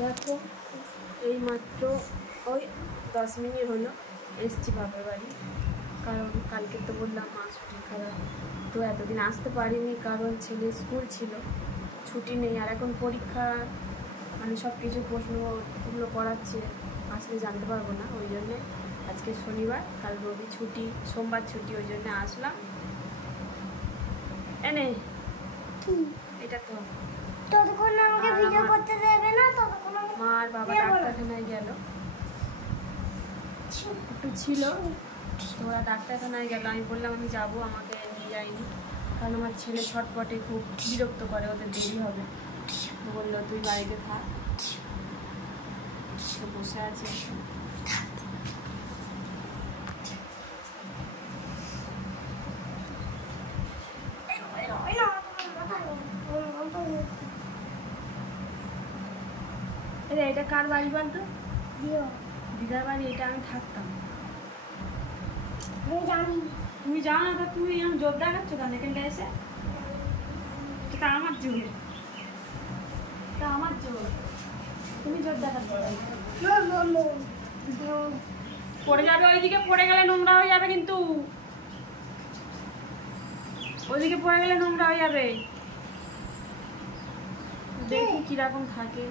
দেখো এই মাত্র ওই 10 মিনিট হলো এসছি বাপের বাড়ি, কারণ কালকে তো বললাম মা শরীর খারাপ, তো এতদিন আসতে পারিনি কারণ ছেলে স্কুল ছিল, ছুটি নেই। আর এখন পরীক্ষা, মানে সব কিছু প্রশ্নগুলো করাচ্ছে, আসলে জানতে পারবো না, ওই জন্যে আজকে শনিবার, কাল রবি ছুটি, সোমবার ছুটি, ওই জন্য আসলাম। এনে এটা তো ততক্ষণ আমাকে ভিডিও করতে দেবে না, ততক্ষণ মা আর বাবা ডাক্তারখানায় গেল, একটু ছিল তো ওরা ডাক্তারখানায় গেল। আমি বললাম আমি যাবো, আমাকে নিয়ে যায়নি, কারণ আমার ছেলে ছটপটে খুব বিরক্ত করে, ওদের দেরি হবে। বললো তুই বাড়িতে থাক, বসে আছে। এটা কার বাড়ি বলতো? দিদার বাড়ি। এটা আমি থাকতাম। তুমি যাও না, তো তুমি আমি জোর দেখাচ্ছ কেন এখানটা এসে? এটা আমার জোর, এটা আমার জোর, তুমি জোর দেখাচ্ছ। পড়ে যাবে ওইদিকে, পড়ে গেলে নোংরা হয়ে যাবে, কিন্তু ওইদিকে পড়ে গেলে নোংরা হয়ে যাবে। দেখি কিরকম থাকে।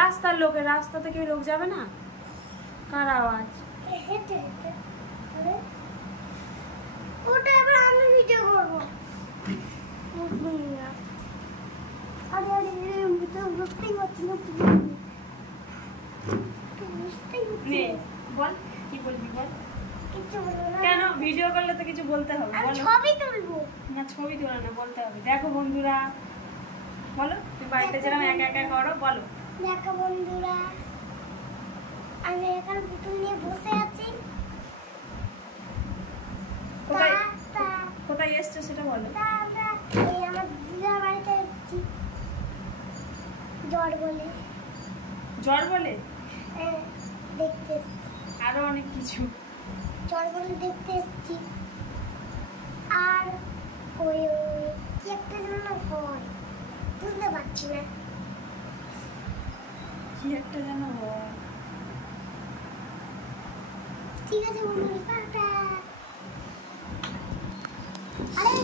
রাস্তার লোকে, রাস্তা থেকে লোক যাবে না, কার আওয়াজ? ওটা এবার আমি ভিডিও করবো। বল কি বলবি, বল। কেন ভিডিও করলে তো কিছু বলতে হবে, ছবি তুলবো না? ছবি তোলা না, বলতে হবে। দেখো বন্ধুরা, বলো তুমি বাড়িতে যেরকম একা একা করো, বলো। দেখো বন্ধুরা, আমি এখন পুতুল নিয়ে বসে আছি। কোথায় এসছো সেটা বলো। এই আমার দিদার বাড়িতে এসেছি। জ্বর বলে। জ্বর বলে? হ্যাঁ, দেখতে আরো অনেক কিছু। জ্বর বলে দেখতে এসেছি। আর ওই কি একটা যেন হয়, বুঝতে পারছি না কি একটা যেন হয়। ঠিক আছে বন্ধুরা, টাটা। আরে